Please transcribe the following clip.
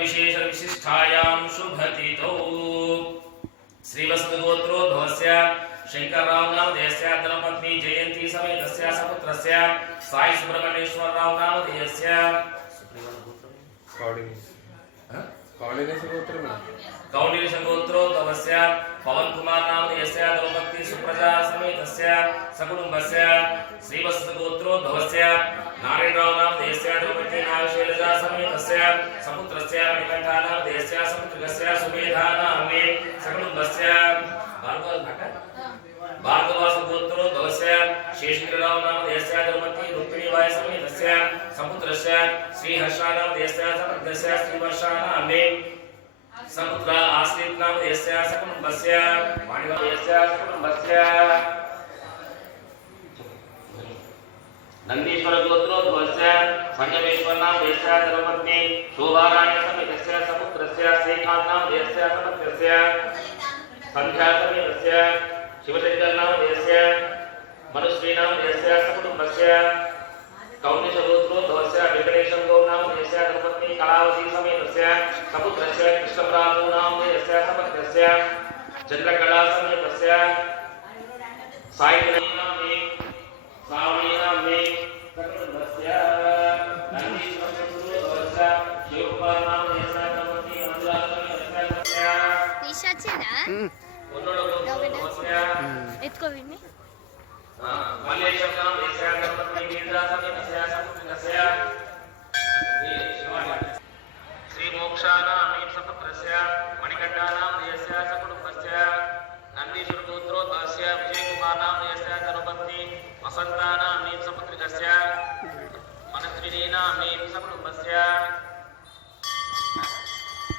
विशेष विशिष्टायां शुभतिथौ श्रीवत्सगोत्रोद्भवस्य शंकरराव नामधेयस्य धर्मपत्नी जयंती समेतस्य सपुत्रस्य साई सुब्रह्मण्येश्वरराव नामधेयस्य कौंडिन्यगोत्रोद्भवस्य पवन कुमार नामधेयस्य धर्मपत्नी सुप्रजा समेतस्य सकुटुंबस्य श्रीवत्सगोत्रोद्भवस्य नारायणराव नामधेयस्य धर्मपत्नी नागशैलजा समेतस्य सपुत्रस्य मणिकंठा नामधेयस्य सपुत्रस्य सुमेधा नामे सकुटुंबस्य भार्गवसगोत्रोद्भवस्य शेषगिरिराव नामधेयस्य धर्मपत्नी रुक्मिणीबाई समेतस्य सपुत्रस्य श्रीहर्षा नामधेयस्य सपुत्रस्य श्रीवर्षा नामे सपुत्र आश्रित नामधेयस्य सकुटुंबस्य वाणिनामधेयस्य सकुटुंबस्य नंदीश्वर गोत्रोद्भवस्य संयमेश्वर नामधेयस्य धर्मपत्नी शोभाराणी समेतस्य सपुत्रस्य श्रीकांत नामधेयस्य सपुत्रस्य संध्या समेतस्य शिवशंकर नामधेयस्य मनुश्री नामधेयस्य सकुटुंबस्य कौंडिन्यगोत्रोद्भवस्य वेंकटेशं गौर नामधेयस्य धर्मपत्नी कलावती समेतस्य सपुत्रस्य कृष्णप्राणो नामधेयस्य सपुत्रस्य चंद्रकला समेतस्य साई नामे सावली नामे सकुटुंबस्य नंदीश्वर गोत्रोद्भवस्य शिवकुमार नामधेयस्य धर्मपत्नी मंजुला समेतस्य निशा छेना एतको विनी मल्लेश्वर नामधेयस्य धर्मपत्नी गिरिजा समेतस्य सपुत्रस्य श्री मोक्षा नामे सपुत्रस्य मणिकंठा नामधेयस्य सकुटुंबस्य नंदीश्वर गोत्रोद्भवस्य विजय कुमार नामधेयस्य धर्मपत्नी वसंता नामे सपुत्रस्य मनस्विनी नामे सकुटुंबस्य